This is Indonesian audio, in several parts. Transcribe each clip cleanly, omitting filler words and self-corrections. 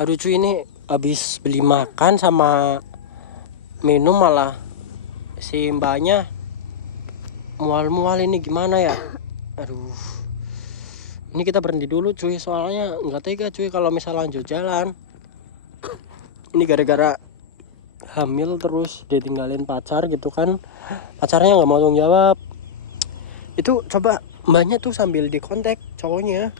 Aduh cuy, ini habis beli makan sama minum malah si mbaknya mual-mual, ini gimana ya? Aduh, ini kita berhenti dulu cuy, soalnya nggak tega cuy kalau misal lanjut jalan. Ini gara-gara hamil terus ditinggalin pacar gitu kan, pacarnya nggak mau tanggung jawab. Itu coba mbaknya tuh sambil dikontak cowoknya,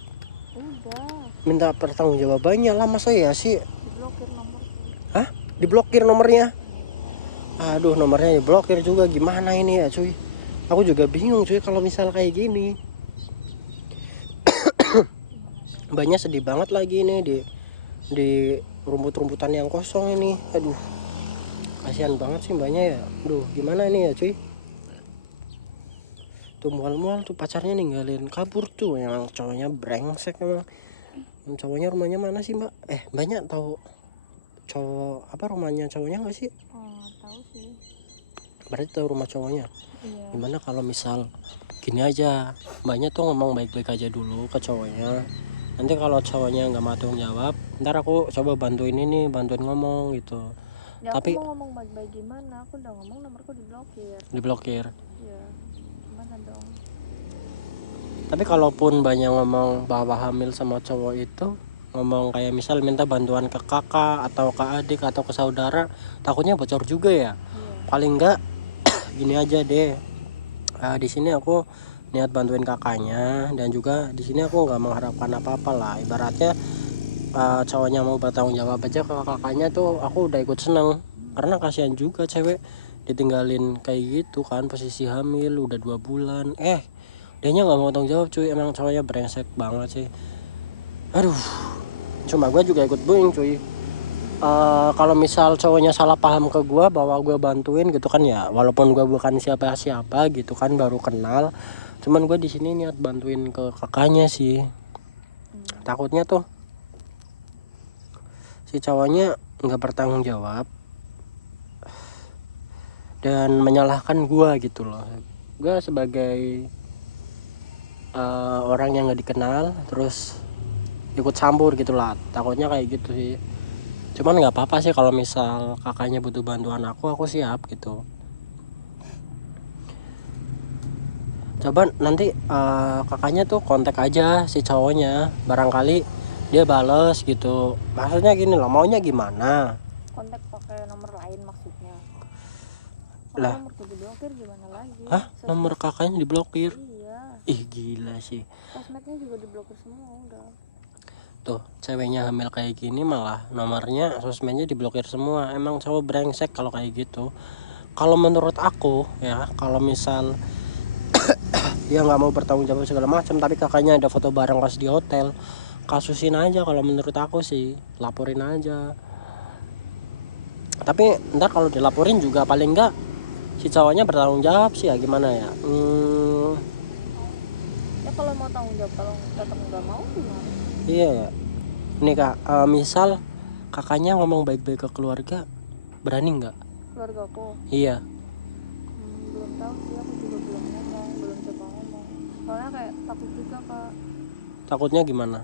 Udah, minta pertanggungjawabannya lah. Masa ya sih? diblokir nomorku. Hah? Diblokir nomornya? Aduh, nomornya diblokir juga, gimana ini ya cuy? Aku juga bingung cuy kalau misal kayak gini. Gimana dong? Mbaknya sedih banget lagi ini di rumput-rumputan yang kosong ini. Aduh, kasihan banget sih mbaknya ya. Aduh, gimana ini ya cuy? Tuh mual-mual tuh pacarnya ninggalin kabur tuh. Emang cowoknya brengsek emang. Cowoknya rumahnya mana sih mbak? Mbaknya tahu cowok apa rumahnya cowoknya nggak sih? Oh, tahu sih. Berarti tahu rumah cowoknya. Iya. Gimana kalau misal gini aja, mbaknya tuh ngomong baik-baik aja dulu ke cowoknya. Nanti kalau cowoknya nggak mau tanggung jawab, ntar aku coba bantuin ini, bantuin ngomong gitu. Ya aku Tapi mau ngomong baik-baik gimana? Aku udah ngomong nomorku diblokir. diblokir. Iya. Gimana dong? Tapi kalaupun banyak ngomong bahwa hamil sama cowok itu, ngomong kayak misal minta bantuan ke kakak atau ke adik atau ke saudara, takutnya bocor juga ya. Iya. Paling enggak gini aja deh. Di sini aku niat bantuin kakaknya, dan juga di sini aku nggak mengharapkan apa-apa lah. Ibaratnya cowoknya mau bertanggung jawab aja ke kakaknya tuh aku udah ikut seneng, karena kasihan juga cewek ditinggalin kayak gitu kan, posisi hamil udah 2 bulan. Dianya nggak mau tanggung jawab cuy, emang cowoknya brengsek banget sih. Aduh, cuma gue juga ikut bingung cuy. Kalau misal cowoknya salah paham ke gue bahwa gue bantuin gitu kan ya, walaupun gue bukan siapa-siapa gitu kan, baru kenal, cuman gue di sini niat bantuin ke kakaknya sih. Takutnya tuh si cowoknya nggak bertanggung jawab dan menyalahkan gue gitu loh. Gue sebagai orang yang nggak dikenal terus ikut campur gitu lah, takutnya kayak gitu sih. Cuman nggak apa-apa sih kalau misal kakaknya butuh bantuan aku siap gitu. Coba nanti kakaknya tuh kontak aja si cowoknya, barangkali dia bales gitu. Maksudnya gini loh, maunya gimana Kontak pakai nomor lain maksudnya. Kalau lah? nomorku diblokir gimana lagi? Nomor kakaknya diblokir? Iya. Ih gila sih. Sosmednya juga diblokir semua udah. Tuh ceweknya hamil kayak gini malah nomornya sosmednya diblokir semua. Emang cowok brengsek kalau kayak gitu. Kalau menurut aku ya, kalau misal dia nggak mau bertanggung jawab segala macam, tapi kakaknya ada foto bareng pas di hotel, kasusin aja. Kalau menurut aku sih laporin aja. Tapi ntar kalau dilaporin juga paling nggak si cowoknya bertanggung jawab sih ya, gimana ya. Ya kalau mau tanggung jawab, kalau tetap nggak mau gimana? Iya ya. Nih kak, misal kakaknya ngomong baik-baik ke keluarga, berani nggak? Keluarga aku Iya. belum tahu sih, aku juga belum ngomong, belum coba ngomong. Soalnya kayak takut juga kak. Takutnya gimana?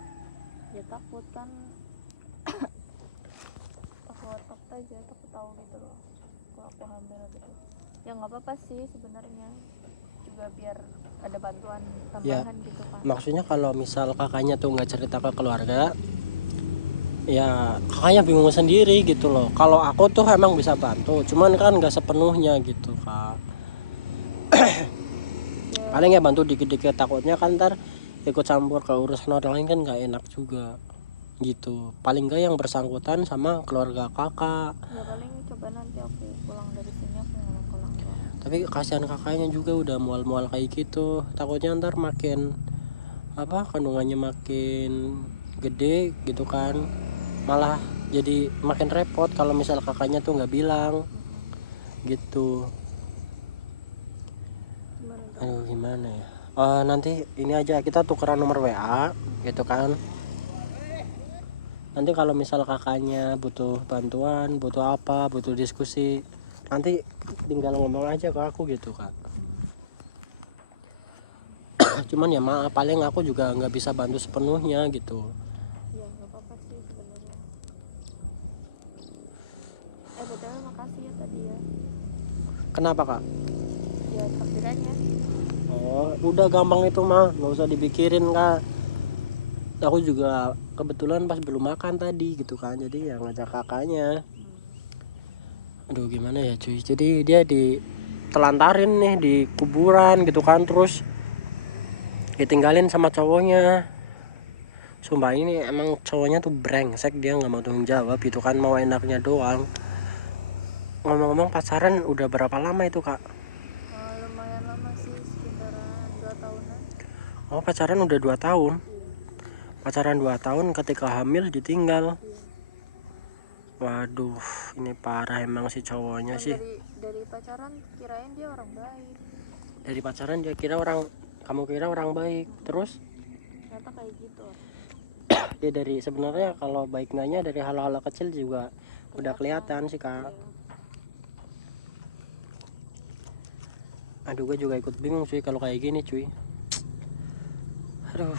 Ya takut kan, takut aja, takut tahu gitu loh kalau aku hamil gitu. Ya nggak apa-apa sih sebenarnya, juga biar ada bantuan Ya, tambahan gitu kan. maksudnya kalau misal kakaknya tuh nggak cerita ke keluarga, ya kakaknya bingung sendiri gitu loh. Kalau aku tuh emang bisa bantu, cuman kan nggak sepenuhnya gitu kak. Ya, Paling ya bantu dikit-dikit, takutnya kan ntar ikut campur ke urusan orang lain kan nggak enak juga gitu. Paling nggak yang bersangkutan sama keluarga kakak. ya paling coba nanti aku pulang dari sini aku ngomong ke orang tua. Tapi kasihan kakaknya juga udah mual-mual kayak gitu, takutnya ntar makin kandungannya makin gede gitu kan, malah jadi makin repot kalau misal kakaknya tuh nggak bilang gitu. Gimana dong? Aduh gimana ya. Nanti ini aja, kita tukeran nomor WA gitu kan. Nanti kalau misal kakaknya butuh bantuan, butuh apa, butuh diskusi, nanti tinggal ngomong aja ke aku gitu kak. Cuman ya maaf, paling aku juga nggak bisa bantu sepenuhnya gitu. Ya nggak apa-apa sih sebenarnya. BTW makasih ya tadi ya. Kenapa kak? Ya takdirannya. Oh udah gampang itu mah, nggak usah dipikirin kak. Aku juga kebetulan pas belum makan tadi gitu kan, jadi ya ngajak kakaknya. Aduh gimana ya cuy, jadi dia ditelantarin nih di kuburan gitu kan, terus ditinggalin sama cowoknya. Sumpah ini emang cowoknya tuh brengsek, dia nggak mau tanggung jawab gitu kan, mau enaknya doang. Ngomong-ngomong pacaran udah berapa lama itu kak? Lumayan lama sih, sekitaran 2 tahunan. Oh pacaran udah 2 tahun. Iya. Pacaran 2 tahun ketika hamil ditinggal. Iya. Waduh ini parah emang si cowoknya Kan sih. dari pacaran kirain dia orang baik. Dari pacaran dia kira orang, kamu kira orang baik, terus Ternyata kayak gitu. ya dari sebenarnya kalau baik enggaknya dari hal-hal kecil juga udah kelihatan sih kak. Iya. Aduh gue juga ikut bingung cuy kalau kayak gini cuy. Aduh.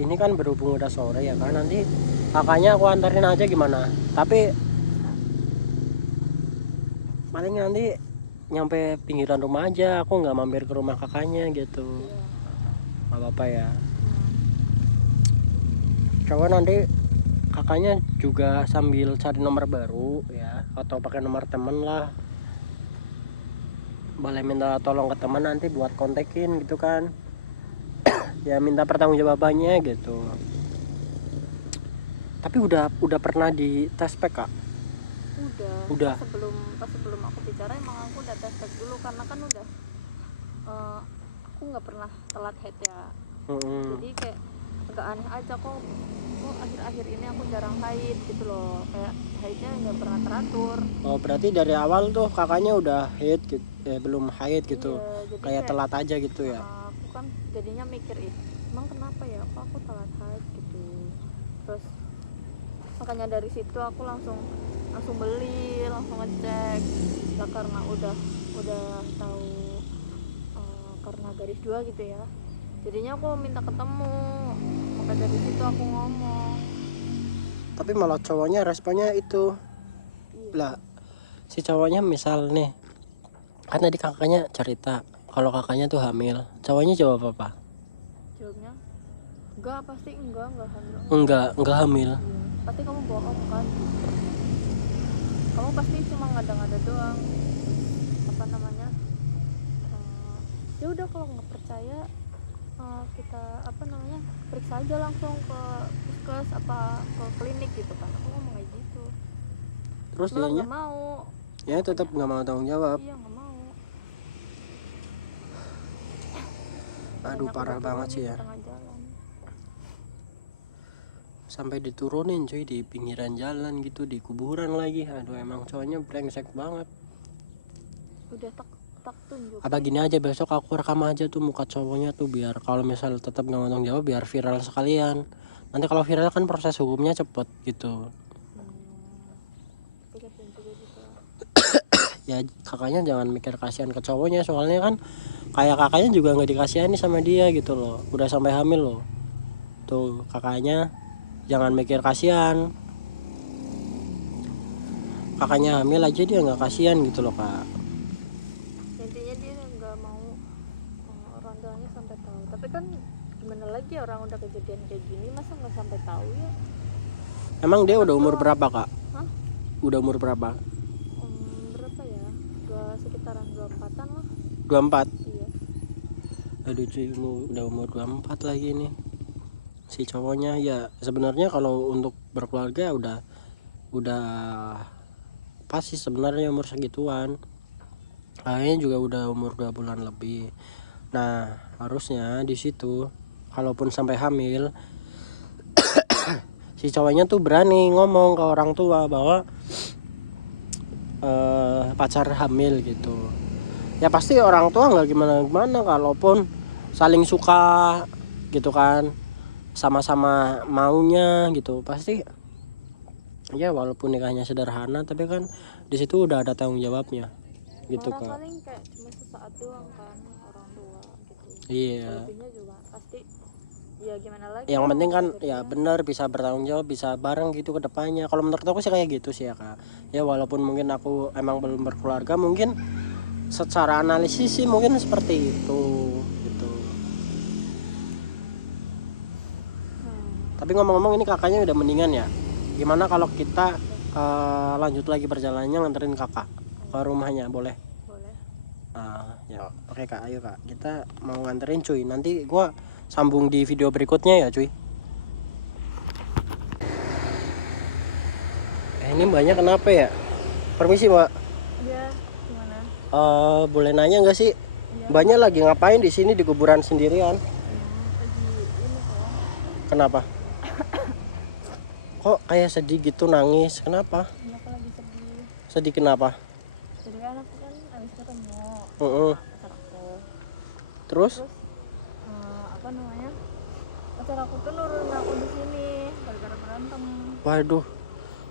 Ini kan berhubung udah sore ya kan, nanti kakaknya aku antarin aja gimana. Tapi paling nanti nyampe pinggiran rumah aja, aku nggak mampir ke rumah kakaknya gitu. Iya. Nggak apa-apa ya. Coba nanti kakaknya juga sambil cari nomor baru ya, atau pakai nomor temen lah. Boleh minta tolong ke teman nanti buat kontekin gitu kan. Ya minta pertanggungjawabannya gitu. Tapi udah pernah di tes pack kak? Udah. Pas sebelum aku bicara emang aku udah tes pack dulu karena kan udah aku nggak pernah telat haid ya. Jadi kayak agak aneh aja kok akhir-akhir ini aku jarang haid gitu loh, kayak haidnya nggak pernah teratur. Oh berarti dari awal tuh kakaknya udah haid gitu, belum haid gitu. Iya, jadi Kayak telat aja gitu ya. aku kan jadinya mikir emang kenapa ya kok aku telat haid gitu. Terus makanya dari situ aku langsung beli, langsung ngecek lah karena udah tahu karena garis 2 gitu ya, jadinya aku minta ketemu, maka dari situ aku ngomong. Tapi malah cowoknya responnya itu Iya. lah, si cowoknya misal nih kan tadi kakaknya cerita kalau kakaknya tuh hamil, cowoknya jawab apa? Jawabnya enggak, pasti enggak hamil. Enggak hamil. Iya. Pasti kamu bohong kan, kamu pasti cuma ngada-ngada doang. Apa namanya, ya udah kalau nggak percaya kita apa namanya periksa aja langsung ke puskes apa ke klinik gitu kan, aku ngomong kayak gitu. Terus Malah dianya nggak mau. ya tetap nggak mau tanggung jawab. Iya nggak mau. Aduh Banyak parah udah banget sih turunin ya, di tengah jalan. sampai diturunin cuy di pinggiran jalan gitu, di kuburan lagi. Aduh emang cowoknya brengsek banget. Udah tak tunjuk. Apa gini aja, besok aku rekam aja tuh muka cowoknya tuh, biar kalau misal tetap nggak mau tanggung jawab biar viral sekalian. Nanti kalau viral kan proses hukumnya cepet gitu. Kita tunjuk gitu. Ya kakaknya jangan mikir kasihan ke cowoknya, soalnya kan kayak kakaknya juga nggak dikasihani sama dia gitu loh, udah sampai hamil loh. Tuh kakaknya jangan mikir kasihan, kakaknya hamil aja dia nggak kasihan gitu loh kak. Intinya dia nggak mau orang tuanya sampai tahu. Tapi kan gimana lagi, orang udah kejadian kayak gini masa nggak sampai tahu ya. Emang dia udah umur berapa kak? Hah? Udah umur berapa? Berapa ya, sekitaran 24-an lah. 24. Iya. Aduh cuy, udah umur 24 lagi nih si cowoknya. Ya sebenarnya kalau untuk berkeluarga udah pas sih sebenarnya umur segituan. Kayaknya juga udah umur 2 bulan lebih. Nah harusnya di situ kalaupun sampai hamil si cowoknya tuh berani ngomong ke orang tua bahwa pacar hamil gitu. Ya pasti orang tua nggak gimana kalaupun saling suka gitu kan, sama-sama maunya gitu, pasti ya walaupun nikahnya sederhana tapi kan di situ udah ada tanggung jawabnya gitu Orang kak. paling kayak cuma sesaat doang kan orang tua gitu. Iya. Selebihnya juga pasti ya gimana lagi, Yang penting kan ya akhirnya. benar bisa bertanggung jawab, bisa bareng gitu ke depannya. Kalau menurut aku sih kayak gitu sih ya kak. Ya walaupun mungkin aku emang belum berkeluarga, mungkin secara analisis sih mungkin seperti itu gitu. Tapi ngomong-ngomong ini kakaknya udah mendingan ya. Gimana kalau kita lanjut lagi perjalanannya, nganterin kakak ke rumahnya, boleh? Boleh. Ya oke kak, ayo kak, kita mau nganterin cuy. Nanti gua sambung di video berikutnya ya cuy. Ini mbaknya kenapa ya? Permisi mbak. Iya, gimana? Boleh nanya nggak sih? Iya. Mbaknya lagi ngapain di sini di kuburan sendirian? Lagi ini kok. Kenapa? Kok kayak sedih gitu, nangis? Kenapa? Ini aku lagi sedih. Sedih kenapa? Jadi kan aku kan habis ketemu pacar aku. Terus? Apa namanya? Pacar aku tuh nurunin aku di sini gara-gara berantem. Waduh,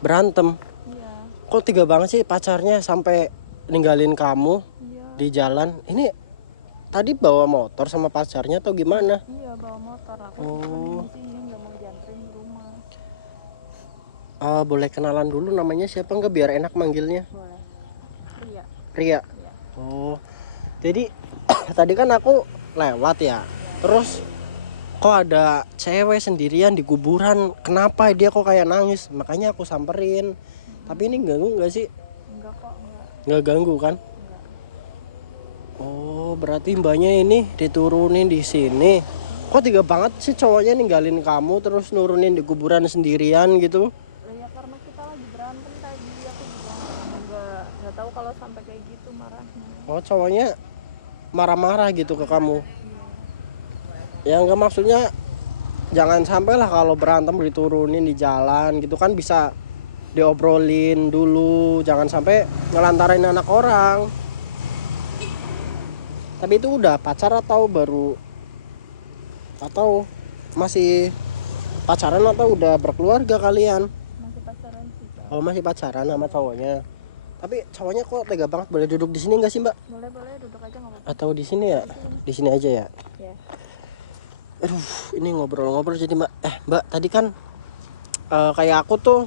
berantem. Iya. Kok tega banget sih pacarnya sampai ninggalin kamu Iya. di jalan? Ini tadi bawa motor sama pacarnya atau gimana? Iya, bawa motor. Aku Oh. di sini nggak mau dianterin ke rumah. Boleh kenalan dulu, namanya siapa nggak biar enak manggilnya? Boleh. Iya. Ria. Iya. Oh, jadi tadi kan aku lewat ya. Terus kok ada cewek sendirian di kuburan? Kenapa dia kok kayak nangis? Makanya aku samperin. Tapi ini ganggu nggak sih? Enggak kok, enggak. Nggak ganggu kan? Enggak. Oh, berarti mbaknya ini diturunin di sini. Kok tega banget sih cowoknya ninggalin kamu terus nurunin di kuburan sendirian gitu? Lah ya karena kita lagi berantem tadi, aku bilang enggak tahu kalau sampai kayak gitu marahnya. Oh, cowoknya marah-marah gitu ke kamu? Ya nggak, maksudnya jangan sampai lah kalau berantem diturunin di jalan gitu kan, bisa diobrolin dulu, jangan sampai ngelantarin anak orang. Tapi itu udah pacar atau baru, atau masih pacaran atau udah berkeluarga kalian? Masih pacaran sih, Kak. Oh, masih pacaran sama cowoknya. Tapi cowoknya kok tega banget, boleh duduk di sini nggak sih mbak? Boleh duduk aja nggak apa-apa. Atau di sini ya? Di sini aja ya. Ya. Aduh, ini ngobrol-ngobrol jadi mbak. Mbak, tadi kan kayak aku tuh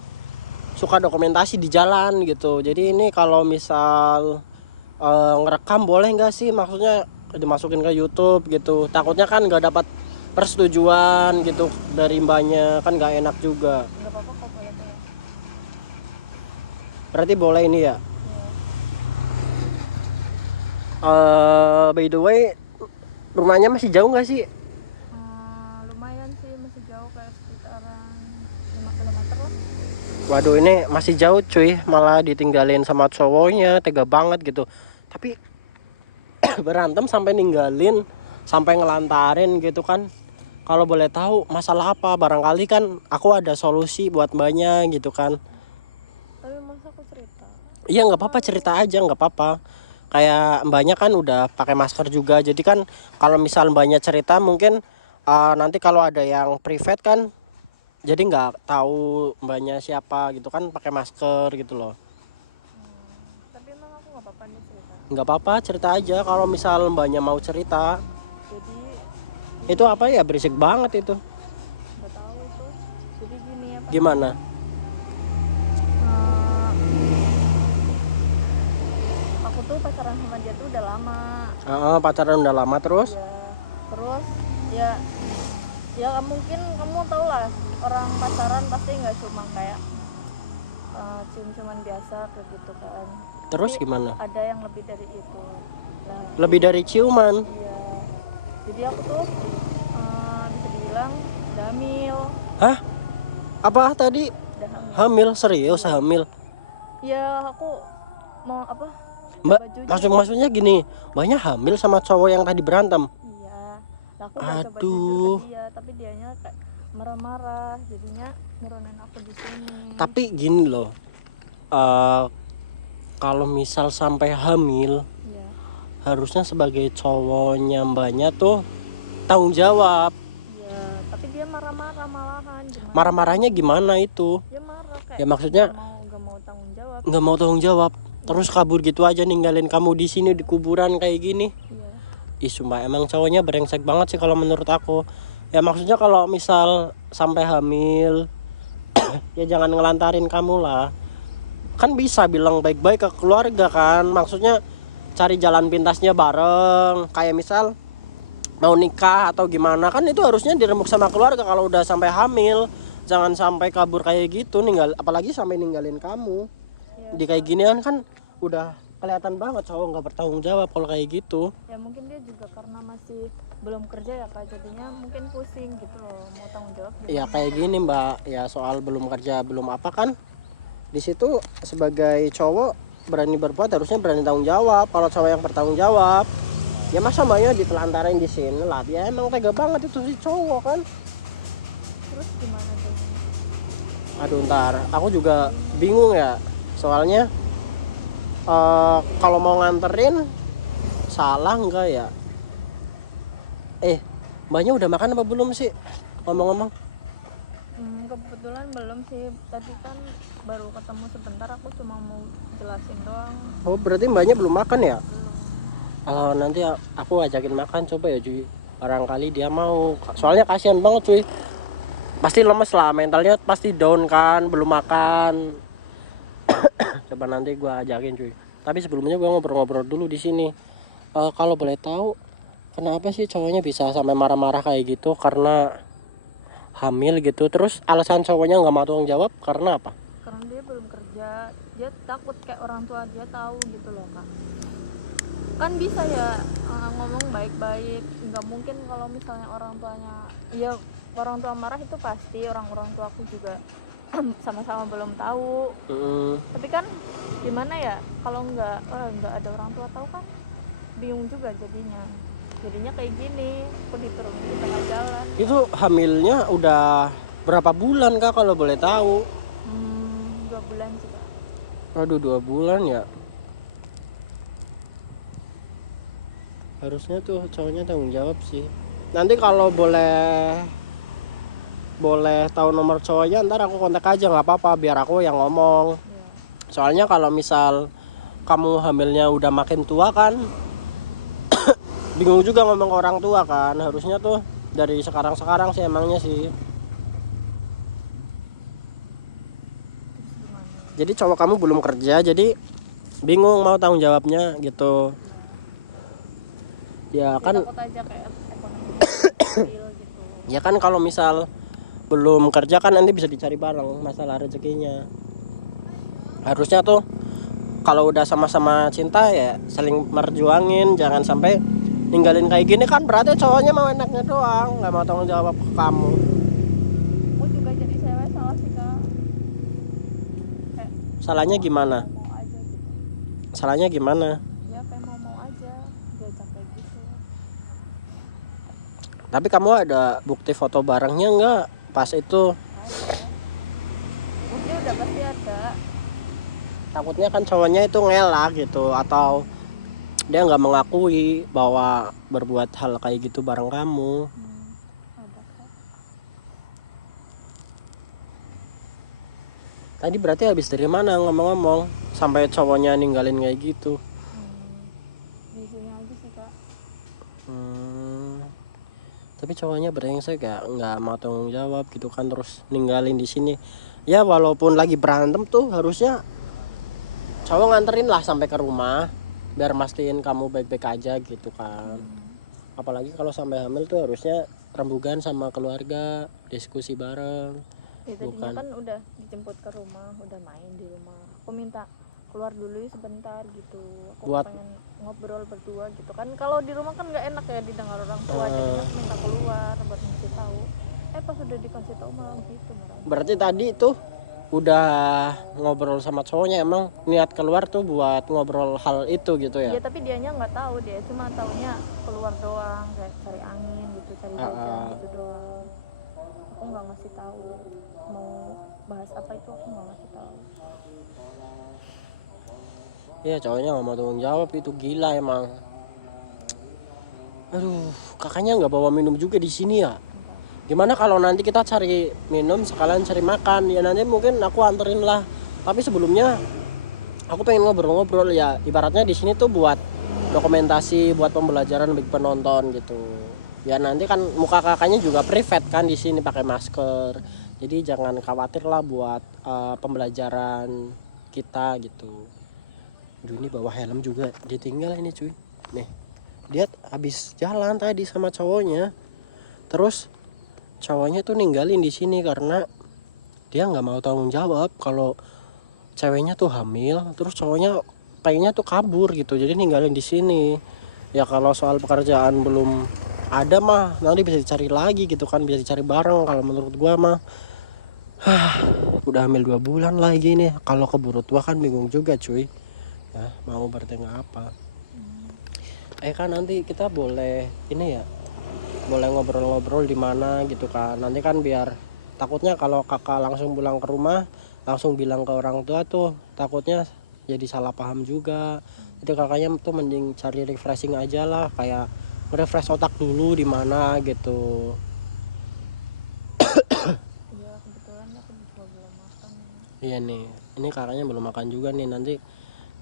suka dokumentasi di jalan gitu. Jadi ini kalau misal ngerekam boleh nggak sih? Maksudnya dimasukin ke YouTube gitu. Takutnya kan nggak dapat persetujuan gitu dari mbaknya, kan nggak enak juga. Nggak apa-apa kok, boleh. Berarti boleh ini ya. Ya. By the way, rumahnya masih jauh nggak sih? Lumayan sih, masih jauh, kayak sekitaran 5 km lah. Waduh, ini masih jauh cuy, malah ditinggalin sama cowoknya, tega banget gitu. Tapi berantem sampai ninggalin, sampai ngelantarin gitu kan. Kalau boleh tahu masalah apa, barangkali kan aku ada solusi buat mbaknya gitu kan. Tapi masa aku cerita? Iya nggak apa-apa, cerita aja nggak apa-apa. Kayak mbaknya kan udah pakai masker juga, jadi kan kalau misal mbaknya cerita mungkin nanti kalau ada yang private kan, jadi nggak tahu mbaknya siapa gitu kan, pakai masker gitu loh. Tapi emang aku nggak apa-apa nih cerita. Nggak apa-apa, cerita aja kalau misal mbaknya mau cerita. Jadi Itu apa ya, berisik banget itu. nggak tahu itu. Jadi gini apa? Gimana? Aku tuh pacaran sama dia tuh udah lama. Pacaran udah lama terus? Ya, terus ya mungkin kamu tau lah, orang pacaran pasti nggak cuma kayak cium-ciuman biasa kayak gitu kan. Terus Tapi gimana? ada yang lebih dari itu. Nah, Lebih dari ciuman? iya. Jadi aku tuh bisa dibilang udah hamil. Hah? Apa tadi? Udah hamil. Hamil? Serius hamil? Ya aku mau apa? Mbak, coba jujur. maksudnya gini, mbaknya hamil sama cowok yang tadi berantem? Iya. Lah aku udah coba Aduh. jujur ke dia, tapi dianya kayak marah-marah, jadinya nurunin aku di sini. Tapi gini loh, kalau misal sampai hamil, Iya. harusnya sebagai cowoknya mbaknya tuh tanggung jawab. Iya, tapi dia marah-marah malahan. Gimana? Marah-marahnya gimana itu? Dia marah kayak Ya maksudnya nggak mau tanggung jawab. nggak mau tanggung jawab, terus kabur gitu aja, ninggalin kamu di sini di kuburan kayak gini. Iya. Ih sumpah, emang cowoknya brengsek banget sih kalau menurut aku. Ya maksudnya kalau misal sampai hamil ya jangan ngelantarin kamu lah. Kan bisa bilang baik-baik ke keluarga kan, maksudnya cari jalan pintasnya bareng. Kayak misal mau nikah atau gimana kan itu harusnya dirembuk sama keluarga kalau udah sampai hamil. Jangan sampai kabur kayak gitu, apalagi sampai ninggalin kamu. Ya, Di kayak ginian kan udah kelihatan banget cowok nggak bertanggung jawab kalau kayak gitu. ya mungkin dia juga karena masih belum kerja ya kak, jadinya mungkin pusing gitu loh, mau tanggung jawab gimana. Ya kayak gini mbak, ya soal belum kerja belum apa kan, di situ sebagai cowok berani berbuat harusnya berani tanggung jawab. Kalau cowok yang bertanggung jawab, ya masa mbaknya ditelantarin di sini lah, ya emang tega banget itu si cowok kan. Terus gimana tuh? Aduh ntar aku juga bingung ya, soalnya kalau mau nganterin salah enggak ya? Mbaknya udah makan apa belum sih ngomong-ngomong? Kebetulan belum sih, tadi kan baru ketemu sebentar, aku cuma mau jelasin doang. Oh berarti mbaknya belum makan ya? Belum. Nanti aku ajakin makan coba ya cuy, barangkali dia mau. Soalnya kasihan banget cuy, pasti lemes lah, mentalnya pasti down kan, belum makan. Coba nanti gua ajakin cuy, tapi sebelumnya gua ngobrol-ngobrol dulu di sini. Kalau boleh tahu kenapa sih cowoknya bisa sampai marah-marah kayak gitu? Karena hamil gitu, terus alasan cowoknya nggak mau tanggung jawab karena apa? Karena dia belum kerja, dia takut kayak orang tua dia tahu gitu loh kak. Kan bisa ya ngomong baik-baik, nggak mungkin kalau misalnya orang tuanya, ya orang tua marah itu pasti, orang tua aku juga sama-sama belum tahu. Tapi kan gimana ya, kalau nggak ada orang tua tahu kan bingung juga jadinya kayak gini, aku diturunin di tengah jalan. Itu hamilnya udah berapa bulan kak kalau boleh tahu? 2 bulan sih kak. Aduh 2 bulan ya. Harusnya tuh cowoknya tanggung jawab sih. Nanti kalau boleh tahu nomor cowoknya ntar aku kontak aja, nggak apa-apa, biar aku yang ngomong. Ya. Soalnya kalau misal kamu hamilnya udah makin tua kan bingung juga ngomong ke orang tua kan. Harusnya tuh dari sekarang sih emangnya sih. Jadi cowok kamu belum kerja jadi bingung mau tanggung jawabnya gitu. Ya kan takut aja kayak ekonomi kecil gitu. ya kan kalau misal belum kerja kan nanti bisa dicari bareng masalah rezekinya. Harusnya tuh kalau udah sama-sama cinta ya saling merjuangin, jangan sampai ninggalin kayak gini kan, berarti cowoknya mau enaknya doang, nggak mau tanggung jawab ke kamu. Aku juga jadi cewek salah sih kak. Kayak Salahnya gimana? mau aja gitu. Salahnya gimana? Ya kayak mau aja diajak kayak gitu. Tapi kamu ada bukti foto barengnya nggak pas itu? Ada. Bukti udah pasti ada. Takutnya kan cowoknya itu ngelak gitu, atau dia nggak mengakui bahwa berbuat hal kayak gitu bareng kamu. Ada kak. Tadi berarti habis dari mana ngomong-ngomong sampai cowoknya ninggalin kayak gitu? Di sini aja sih kak. Tapi cowoknya brengsek ya, nggak mau tanggung jawab gitu kan, terus ninggalin di sini. Ya walaupun lagi berantem tuh harusnya cowok nganterin lah sampai ke rumah biar mastiin kamu baik-baik aja gitu kan. Apalagi kalau sampai hamil tuh harusnya rembugan sama keluarga, diskusi bareng. Ya tadinya Bukan. kan udah dijemput ke rumah, udah main di rumah. Aku minta keluar dulu sebentar gitu. Aku Buat- pengen ngobrol berdua gitu kan. Kalau di rumah kan nggak enak ya didengar orang tua, jadinya aku minta keluar buat ngasih tahu. Pas udah dikasih tahu malah gitu marah. Berarti tadi tuh udah ngobrol sama cowoknya, emang niat keluar tuh buat ngobrol hal itu gitu ya? Ya tapi dianya nggak tahu, dia cuma taunya keluar doang, kayak cari angin gitu, cari jajan gitu doang. Aku nggak ngasih tahu mau bahas apa itu, aku nggak ngasih tahu. Ya cowoknya nggak mau tanggung jawab, itu gila emang. Aduh, kakaknya nggak bawa minum juga di sini ya? Gimana kalau nanti kita cari minum sekalian cari makan? Ya nanti mungkin aku anterin lah. Tapi sebelumnya aku pengen ngobrol-ngobrol ya. Ibaratnya di sini tuh buat dokumentasi, buat pembelajaran bagi penonton gitu. Biar nanti kan muka kakaknya juga private kan di sini pakai masker. Jadi jangan khawatir lah buat pembelajaran kita gitu. Duh, ini bawa helm juga ditinggal ini cuy. Nih, dia habis jalan tadi sama cowoknya. Terus cowoknya tuh ninggalin di sini karena dia nggak mau tanggung jawab kalau ceweknya tuh hamil. Terus cowoknya pengennya tuh kabur gitu. Jadi ninggalin di sini. Ya kalau soal pekerjaan belum ada mah nanti bisa dicari lagi gitu kan, bisa dicari bareng kalau menurut gua mah. Udah hamil 2 bulan lagi nih, kalau keburu tua kan bingung juga cuy ya, mau bertengah apa. Kan nanti kita boleh ini ya, boleh ngobrol-ngobrol di mana gitu kan, nanti kan biar takutnya kalau kakak langsung pulang ke rumah langsung bilang ke orang tua tuh takutnya jadi salah paham juga. Itu kakaknya tuh mending cari refreshing aja lah, kayak refresh otak dulu di mana gitu. Iya kebetulan aku juga belum makan. Iya nih, ini kakaknya belum makan juga nih, nanti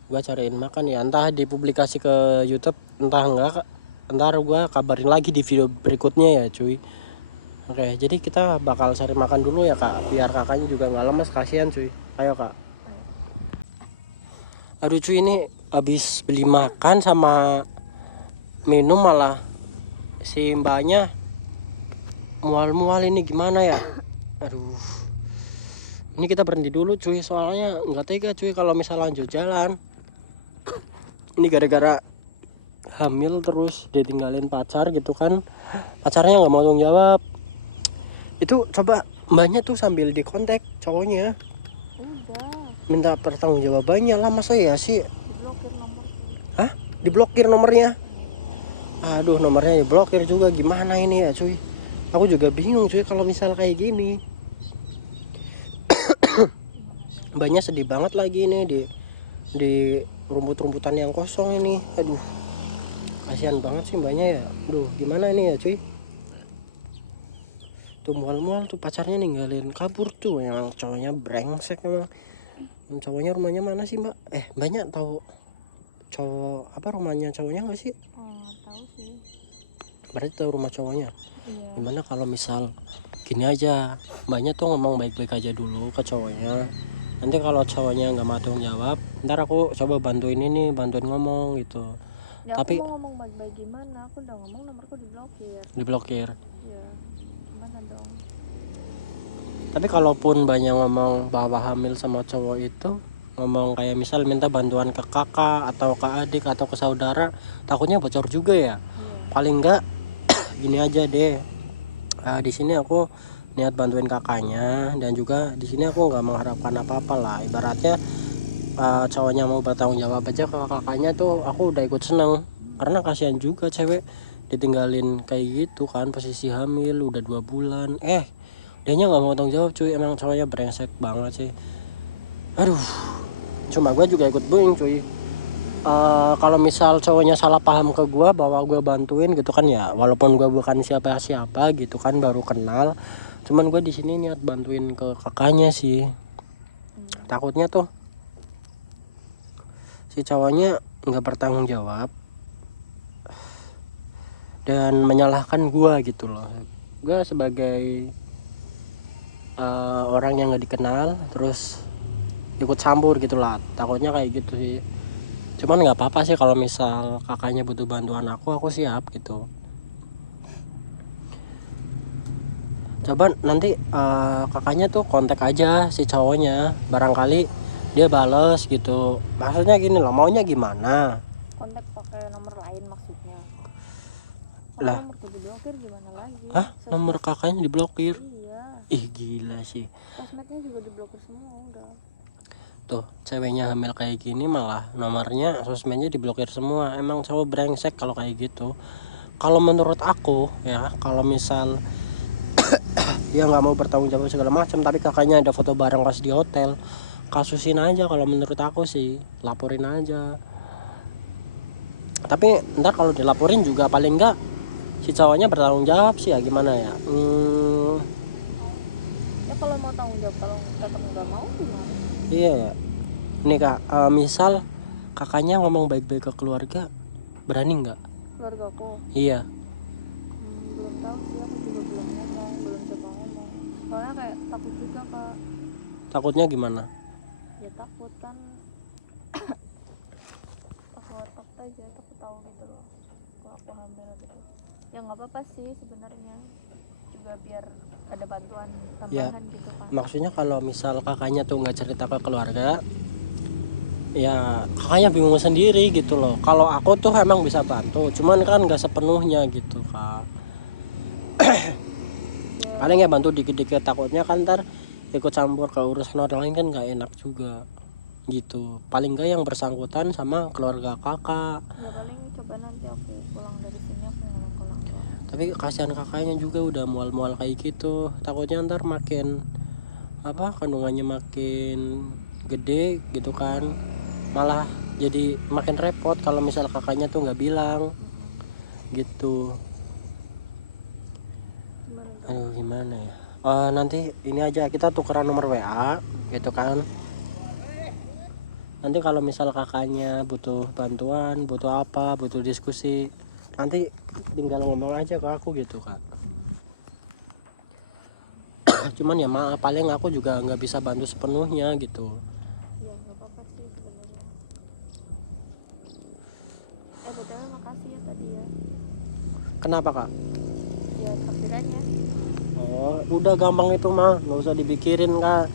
gua cariin makan ya, entah dipublikasi ke YouTube entah enggak, ntar gua kabarin lagi di video berikutnya ya cuy. Oke, jadi kita bakal cari makan dulu ya kak, biar kakaknya juga nggak lemes, kasihan cuy. Ayo kak. Aduh cuy, ini habis beli makan sama minum malah si mbaknya mual-mual, ini gimana ya. Aduh, ini kita berhenti dulu cuy, soalnya nggak tega cuy kalau misal lanjut jalan. Ini gara-gara hamil terus ditinggalin pacar gitu kan, pacarnya nggak mau tanggung jawab. Itu coba mbaknya tuh sambil dikontak cowoknya Udah minta pertanggungjawabannya lah, masa ya sih. diblokir nomor. Hah, diblokir nomornya? Aduh, nomornya diblokir juga, gimana ini ya cuy. Aku juga bingung cuy kalau misal kayak gini. Mbaknya sedih banget lagi ini di rumput-rumputan yang kosong ini. Aduh, kasihan banget sih mbaknya ya. Duh, gimana ini ya cuy. Tuh mual-mual tuh pacarnya ninggalin kabur tuh, yang cowoknya brengsek emang. Cowoknya rumahnya mana sih mbak? Mbaknya tahu cowok apa rumahnya cowoknya nggak sih? Oh tahu sih. Berarti tahu rumah cowoknya. Iya. Gimana kalau misal gini aja, mbaknya tuh ngomong baik-baik aja dulu ke cowoknya. Nanti kalau cowoknya nggak mau tanggung jawab, ntar aku coba bantuin ngomong gitu. Ya Tapi aku mau ngomong baik-baik gimana, aku udah ngomong nomorku diblokir. ya gimana dong. Tapi kalaupun banyak ngomong bahwa hamil sama cowok itu, ngomong kayak misal minta bantuan ke kakak atau ke adik atau ke saudara, takutnya bocor juga ya. Paling enggak gini aja deh, di sini aku niat bantuin kakaknya, dan juga di sini aku nggak mengharapkan apa-apa lah. Ibaratnya cowoknya mau bertanggung jawab aja ke kakaknya tuh aku udah ikut seneng, karena kasihan juga cewek ditinggalin kayak gitu kan, posisi hamil udah 2 bulan. Dianya nggak mau tanggung jawab cuy, emang cowoknya brengsek banget sih. Aduh, cuma gue juga ikut bingung cuy. Kalau misal cowoknya salah paham ke gue bahwa gue bantuin gitu kan ya, walaupun gue bukan siapa-siapa gitu kan, baru kenal, cuman gue di sini niat bantuin ke kakaknya sih. Takutnya tuh si cowoknya nggak bertanggung jawab dan menyalahkan gue gitu loh. Gue sebagai orang yang nggak dikenal terus ikut campur gitulah, takutnya kayak gitu sih. Cuman nggak apa-apa sih kalau misal kakaknya butuh bantuan aku siap gitu. Coba nanti kakaknya tuh kontak aja si cowoknya, barangkali dia bales gitu. Maksudnya gini loh, maunya gimana? Kontak pakai nomor lain maksudnya. Lah, nomorku diblokir gimana lagi? Nomor kakaknya diblokir? Iya. Ih gila sih. Sosmednya juga diblokir semua udah. Tuh, ceweknya hamil kayak gini malah nomornya, sosmednya diblokir semua. Emang cowok brengsek kalau kayak gitu. Kalau menurut aku ya, kalau misal dia nggak mau bertanggung jawab segala macam, tapi kakaknya ada foto bareng pas di hotel, kasusin aja kalau menurut aku sih, laporin aja. Tapi ntar kalau dilaporin juga paling enggak si cowoknya bertanggung jawab sih ya, gimana ya. Ya kalau mau tanggung jawab, kalau tetap nggak mau gimana? Iya ya. Nih kak, misal kakaknya ngomong baik-baik ke keluarga, berani nggak? Keluarga aku Iya. tahu sih, aku juga belum coba ngomong, soalnya kayak takut juga Kak. Takutnya gimana? Ya takut kan, takut aja, takut tahu gitu loh kalau aku hamil gitu. Ya nggak apa-apa sih sebenarnya, juga biar ada bantuan Ya, tambahan gitu kan. maksudnya kalau misal kakaknya tuh nggak cerita ke keluarga, ya kakaknya bingung sendiri gitu loh. Kalau aku tuh emang bisa bantu, cuman kan nggak sepenuhnya gitu kak. Ya, Paling ya bantu dikit-dikit, takutnya kan ntar ikut campur ke urusan orang lain kan nggak enak juga gitu. Paling nggak yang bersangkutan sama keluarga kakak. ya paling coba nanti aku pulang dari sini aku ngomong ke orang tua. Tapi kasihan kakaknya juga udah mual-mual kayak gitu, takutnya ntar makin apa kandungannya makin gede gitu kan, malah jadi makin repot kalau misal kakaknya tuh nggak bilang gitu. Gimana dong? Aduh gimana ya. Nanti ini aja kita tukeran nomor WA gitu kan. Nanti kalau misal kakaknya butuh bantuan, butuh apa, butuh diskusi, nanti tinggal ngomong aja ke aku gitu kak. Cuman ya maaf, paling aku juga nggak bisa bantu sepenuhnya gitu. Ya nggak apa-apa sih sebenarnya. BTW makasih ya tadi ya. Kenapa kak? Ya takdirannya. Oh udah gampang itu mah, nggak usah dipikirin kak.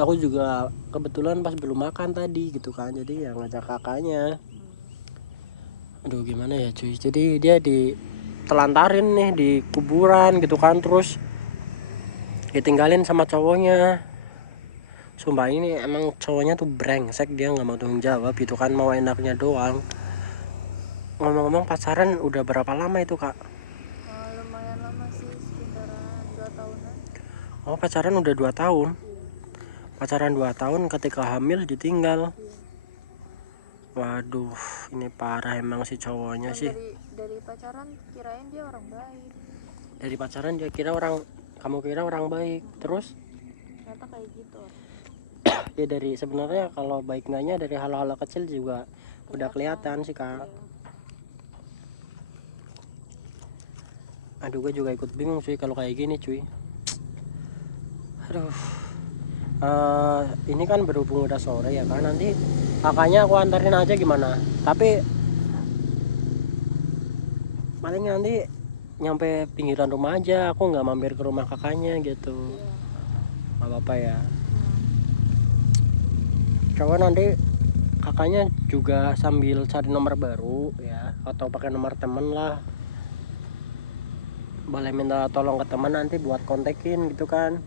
Aku juga kebetulan pas belum makan tadi gitu kan, jadi ya ngajak kakaknya. Aduh gimana ya cuy, jadi dia ditelantarin nih di kuburan gitu kan, terus ditinggalin sama cowoknya. Sumpah ini emang cowoknya tuh brengsek, dia nggak mau tanggung jawab gitu kan, mau enaknya doang. Ngomong-ngomong pacaran udah berapa lama itu kak? Lumayan lama sih, sekitaran 2 tahunan. Oh pacaran udah 2 tahun. Iya. Pacaran 2 tahun ketika hamil ditinggal. Iya. Waduh ini parah emang si cowoknya Dan sih. dari pacaran kirain dia orang baik, Dari pacaran dia kira orang, kamu kira orang baik, terus ternyata kayak gitu orang. ya dari sebenarnya kalau baik enggaknya dari hal-hal kecil juga udah kelihatan sih kak. Iya. Aduh gue juga ikut bingung cuy kalau kayak gini cuy. Aduh. Ini kan berhubung udah sore ya kan, nanti kakaknya aku antarin aja gimana, tapi paling nanti nyampe pinggiran rumah aja, aku nggak mampir ke rumah kakaknya gitu. Iya. Nggak apa-apa ya. Coba nanti kakaknya juga sambil cari nomor baru ya, atau pakai nomor temen lah, boleh minta tolong ke teman nanti buat kontekin gitu kan.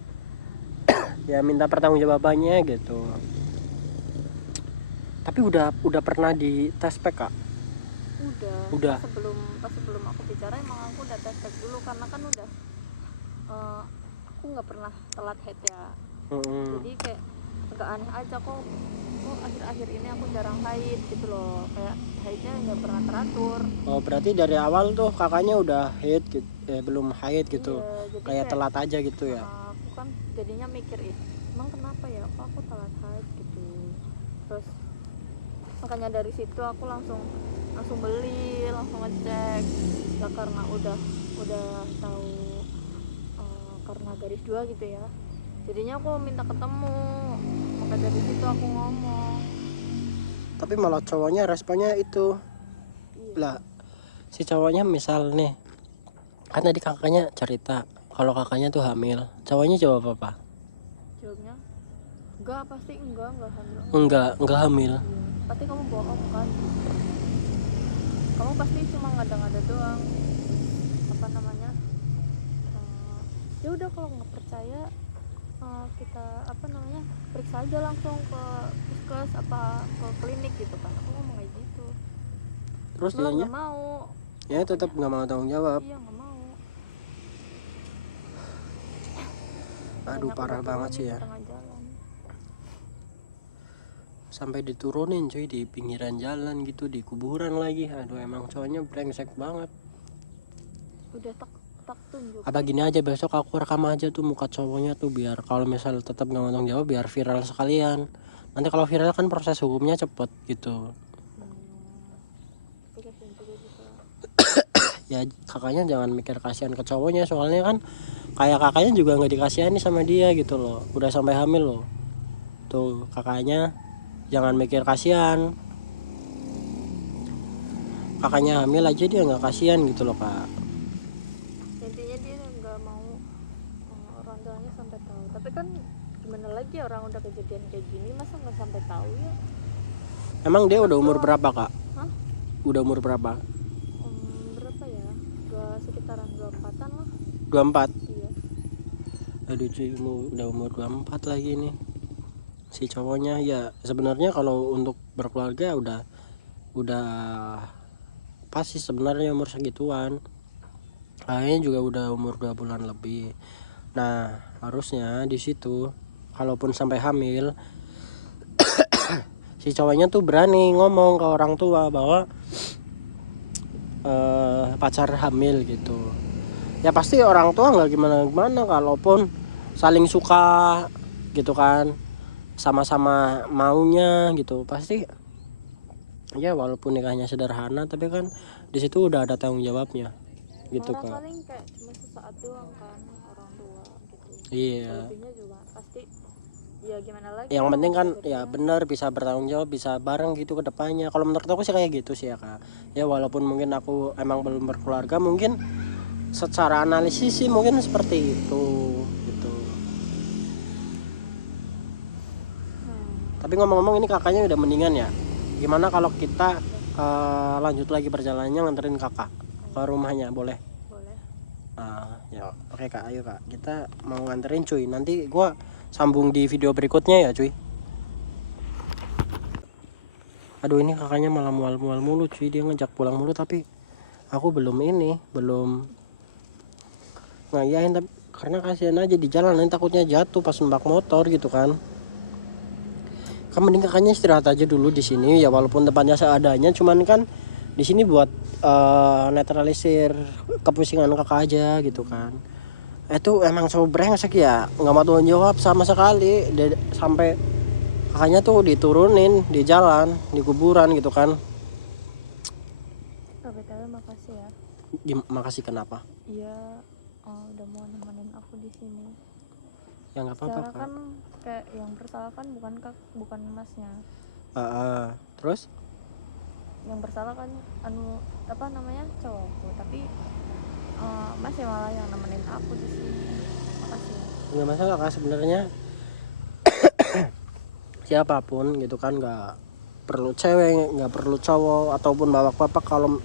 Ya minta pertanggungjawabannya gitu. Tapi udah pernah di tes pack kak? Udah. Pas sebelum aku bicara emang aku udah tes pack dulu, karena kan udah aku nggak pernah telat haid ya. Jadi kayak agak aneh aja kok akhir-akhir ini aku jarang haid gitu loh, kayak haidnya nggak pernah teratur. Oh berarti dari awal tuh kakaknya udah haid gitu, belum haid gitu. Iya, jadi Kayak telat aja gitu ya. aku kan jadinya mikir, emang kenapa ya kok aku telat haid gitu. Terus makanya dari situ aku langsung beli, langsung ngecek ya, karena udah tahu karena garis 2 gitu ya, jadinya aku minta ketemu, maka dari situ aku ngomong. Tapi malah cowoknya responnya itu. Iya. Lah si cowoknya misal nih, kan tadi kakaknya cerita kalau kakaknya tuh hamil, cowoknya jawab apa? Jawabnya enggak, pasti enggak hamil. Enggak hamil. Iya. Pasti kamu bohong kan, kamu pasti cuma ngada-ngada doang, apa namanya, ya udah kalau nggak percaya kita apa namanya periksa aja langsung ke puskes apa ke klinik gitu kan, aku ngomong kayak gitu. Terus Lo dianya nggak mau, ya tetap nggak mau tanggung jawab. iya nggak mau. Aduh Banyak parah udah banget sih turunin ya, tengah jalan. sampai diturunin cuy di pinggiran jalan gitu, di kuburan lagi. Aduh emang cowoknya brengsek banget. Udah tak tunjuk. Apa gini aja, besok aku rekam aja tuh muka cowoknya tuh, biar kalau misal tetap nggak mau tanggung jawab biar viral sekalian. Nanti kalau viral kan proses hukumnya cepet gitu. Tapi kasihan juga bisa. ya kakaknya jangan mikir kasihan ke cowoknya, soalnya kan kayak kakaknya juga nggak dikasihani sama dia gitu loh, udah sampai hamil loh. Tuh kakaknya jangan mikir kasihan, kakaknya hamil aja dia nggak kasihan gitu loh kak. Intinya dia nggak mau orang tuanya sampai tahu. Tapi kan gimana lagi, orang udah kejadian kayak gini masa nggak sampai tahu ya. Emang dia udah umur berapa kak? Hah? Udah umur berapa? Berapa ya, sekitaran 24-an lah. 24. Iya. Aduh cuy, udah umur 24 lagi nih si cowoknya. Ya sebenarnya kalau untuk berkeluarga udah pas sih sebenarnya umur segituan. Kayaknya juga udah umur 2 bulan lebih. Nah harusnya di situ kalaupun sampai hamil si cowoknya tuh berani ngomong ke orang tua bahwa pacar hamil gitu. Ya pasti orang tua nggak gimana kalaupun saling suka gitu kan, sama-sama maunya gitu, pasti ya walaupun nikahnya sederhana tapi kan di situ udah ada tanggung jawabnya gitu Orang kak. paling kayak cuma sesaat doang kan orang tua gitu. Iya. Selebihnya juga pasti ya gimana lagi. Yang orang penting kan udah ya kerja. benar bisa bertanggung jawab, bisa bareng gitu ke depannya. Kalau menurut aku sih kayak gitu sih ya kak. Ya walaupun mungkin aku emang belum berkeluarga, mungkin secara analisis sih mungkin seperti itu gitu. Tapi ngomong-ngomong ini kakaknya udah mendingan ya. Gimana kalau kita lanjut lagi perjalanannya, nganterin kakak ke rumahnya, boleh? Boleh. Ya oke kak, ayo kak, kita mau nganterin cuy. Nanti gua sambung di video berikutnya ya cuy. Aduh ini kakaknya malah mual-mual mulu cuy, dia ngejak pulang mulu tapi aku belum ngayain, tapi karena kasihan aja di jalan, nanti takutnya jatuh pas nembak motor gitu kan. Kan mending kakaknya istirahat aja dulu di sini ya, walaupun tempatnya seadanya, cuman kan di sini buat netralisir kepusingan kakak aja gitu kan. Itu emang cowok brengsek ya, nggak mau tanggung jawab sama sekali. Sampai kakaknya tuh diturunin di jalan, di kuburan gitu kan. BTW makasih ya. Makasih kenapa? Iya, udah mau nemenin aku di sini. Ya nggak apa-apa Secara kak. kan kayak yang bersalah kan bukan masnya. Terus Yang bersalah kan cowokku, tapi mas ya malah yang nemenin aku di sini. Makasih ya. nggak masalah kak sebenarnya. Siapapun gitu kan, nggak perlu cewek, nggak perlu cowok ataupun bapak-bapak, kalau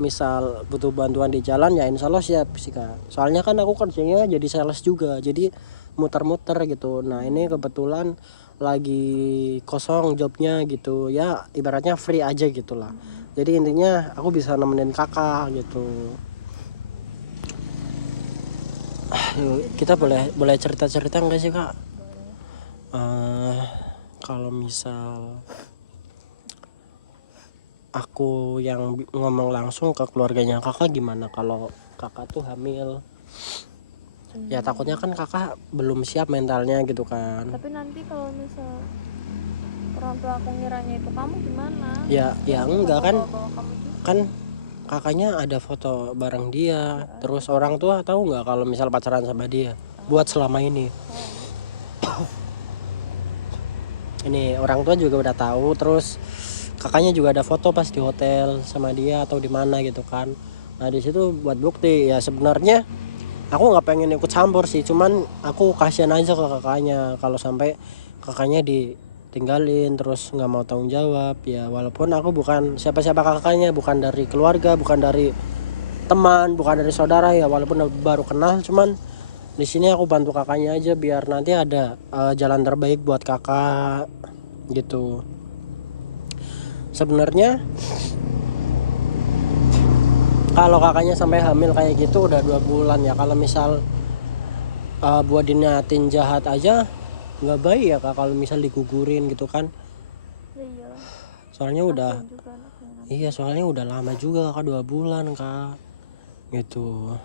misal butuh bantuan di jalan ya insya Allah siap sih kak. Soalnya kan aku kerjanya jadi sales juga, jadi muter-muter gitu. Nah ini kebetulan lagi kosong jobnya gitu ya, ibaratnya free aja gitulah. Jadi intinya aku bisa nemenin kakak gitu. Kita boleh cerita-cerita nggak sih kak? Kalau misal aku yang ngomong langsung ke keluarganya kakak, gimana kalau kakak tuh hamil? Ya takutnya kan kakak belum siap mentalnya gitu kan. Tapi nanti kalau misal orang tua aku ngiranya itu kamu gimana? Ya enggak kan, Bawa kamu juga. kan kakaknya ada foto bareng dia. Terus orang tua tahu nggak kalau misal pacaran sama dia buat selama ini? Ini orang tua juga udah tahu. Terus kakaknya juga ada foto pas di hotel sama dia atau di mana gitu kan. Nah di situ buat bukti. Ya sebenarnya aku nggak pengen ikut campur sih, cuman aku kasihan aja ke kakaknya kalau sampai kakaknya ditinggalin terus nggak mau tanggung jawab. Ya walaupun aku bukan siapa-siapa kakaknya, bukan dari keluarga, bukan dari teman, bukan dari saudara ya, walaupun baru kenal, cuman di sini aku bantu kakaknya aja biar nanti ada jalan terbaik buat kakak gitu. Sebenarnya kalau kakaknya sampai hamil kayak gitu udah 2 bulan ya, kalau misal buat diniatin jahat aja nggak baik ya kak, kalau misal digugurin gitu kan. Iya. Soalnya udah Juga anaknya. iya, soalnya udah lama juga kak, 2 bulan kak gitu.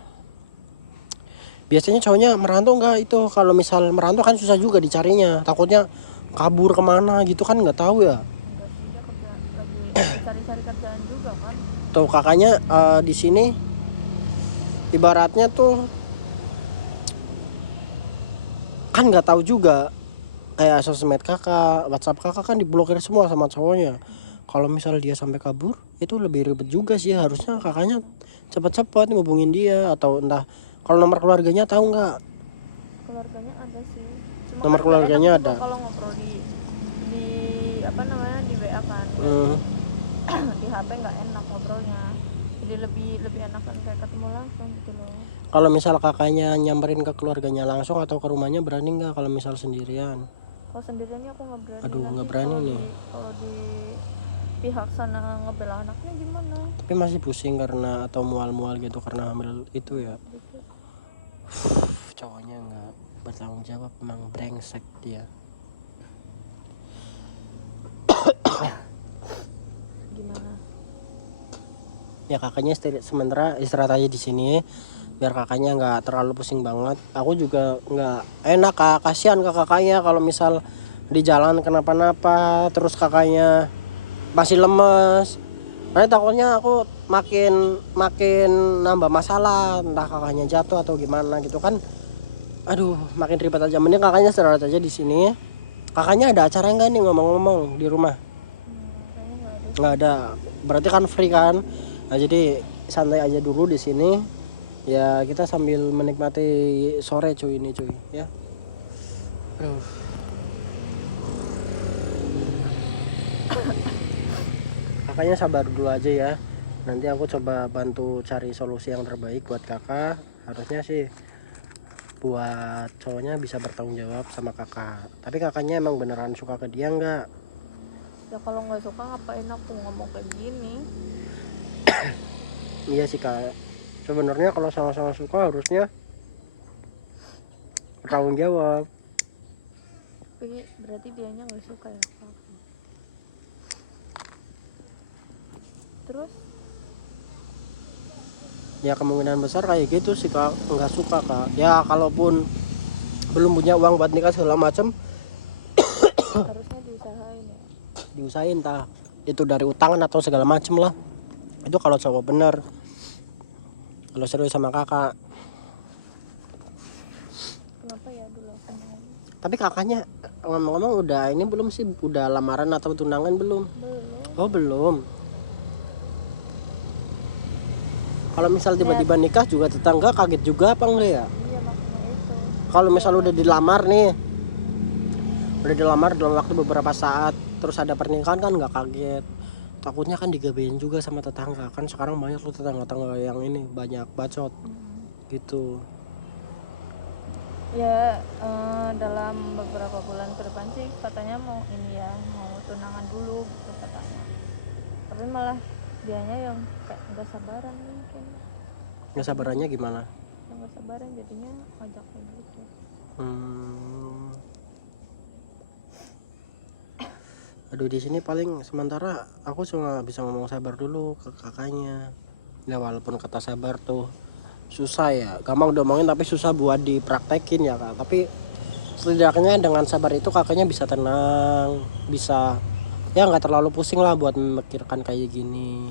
Biasanya cowoknya merantau nggak itu, kalau misal merantau kan susah juga dicarinya, takutnya kabur kemana gitu kan, nggak tahu ya. Enggak sih, dia lagi cari-cari kerjaan juga kan. Tuh kakaknya di sini ibaratnya tuh kan nggak tahu juga, kayak sosmed kakak, WhatsApp kakak kan diblokir semua sama cowoknya. Kalau misal dia sampai kabur itu lebih ribet juga sih, harusnya kakaknya cepat-cepat ngubungin dia, atau entah kalau nomor keluarganya tahu nggak. Keluarganya ada sih, cuma Nomor kan nggak enak keluarganya juga ada. kalau ngobrol di apa namanya di WA kan. Hmm. Di HP nggak enak ngobrolnya, jadi lebih enak kan kayak ketemu langsung gitu loh. Kalau misal kakaknya nyamperin ke keluarganya langsung atau ke rumahnya, berani nggak kalau misal sendirian? Kalau sendiriannya aku nggak berani. Aduh, Nanti nggak berani kalau nih. kalau di pihak sana ngebela anaknya gimana Tapi masih pusing karena atau mual-mual gitu karena hamil itu ya. gitu. Cowoknya nggak bertanggung jawab, emang brengsek dia. Gimana? Ya kakaknya sementara istirahat aja di sini biar kakaknya nggak terlalu pusing banget. Aku juga nggak enak kak, kasihan ke kakaknya kalau misal di jalan kenapa-napa terus kakaknya masih lemes. Karena takutnya aku makin nambah masalah, entah kakaknya jatuh atau gimana gitu kan. Aduh, makin ribet aja. Mending kakaknya istirahat aja di sini. Kakaknya ada acara enggak nih ngomong-ngomong di rumah? Kayaknya nggak ada. Nggak ada. Berarti kan free kan? Nah, jadi santai aja dulu di sini. Ya kita sambil menikmati sore cuy ini cuy ya. Aduh. Kakaknya sabar dulu aja ya. Nanti aku coba bantu cari solusi yang terbaik buat kakak. Harusnya sih buat cowoknya bisa bertanggung jawab sama kakak. Tapi kakaknya emang beneran suka ke dia nggak? Ya kalau nggak suka ngapain aku ngomong kayak gini. Iya sih kak. Sebenarnya kalau sama-sama suka harusnya bertanggung jawab. Tapi berarti dianya nggak suka ya ke aku. Terus Ya kemungkinan besar kayak gitu sih kak, nggak suka kak. Ya kalaupun belum punya uang buat nikah segala macem, harusnya diusahain ya. diusahain tah itu dari utangan atau segala macem lah. Itu kalau cowok bener, kalau serius sama kakak. Kenapa ya dulu aku mau? Tapi kakaknya ngomong-ngomong udah ini belum sih, udah lamaran atau tunangan belum? Belum. Oh belum. Kalau misal tiba-tiba nikah juga tetangga kaget juga apa enggak ya? Iya makanya itu. Kalau misal udah dilamar nih, udah dilamar dalam waktu beberapa saat terus ada pernikahan kan nggak kaget. Takutnya kan digabein juga sama tetangga, kan sekarang banyak tuh tetangga-tetangga yang ini banyak bacot gitu. Ya dalam beberapa bulan ke depan sih katanya mau ini ya, mau tunangan dulu gitu katanya. Tapi malah dianya yang kayak nggak sabaran mungkin. Nggak sabarannya gimana? Yang nggak sabaran jadinya ngajak kayak gitu. Aduh di sini paling sementara aku cuma bisa ngomong sabar dulu ke kakaknya. Ya walaupun kata sabar tuh susah ya, gampang diomongin tapi susah buat dipraktekin ya kak. Tapi setidaknya dengan sabar itu kakaknya bisa tenang, bisa ya nggak terlalu pusing lah buat memikirkan kayak gini.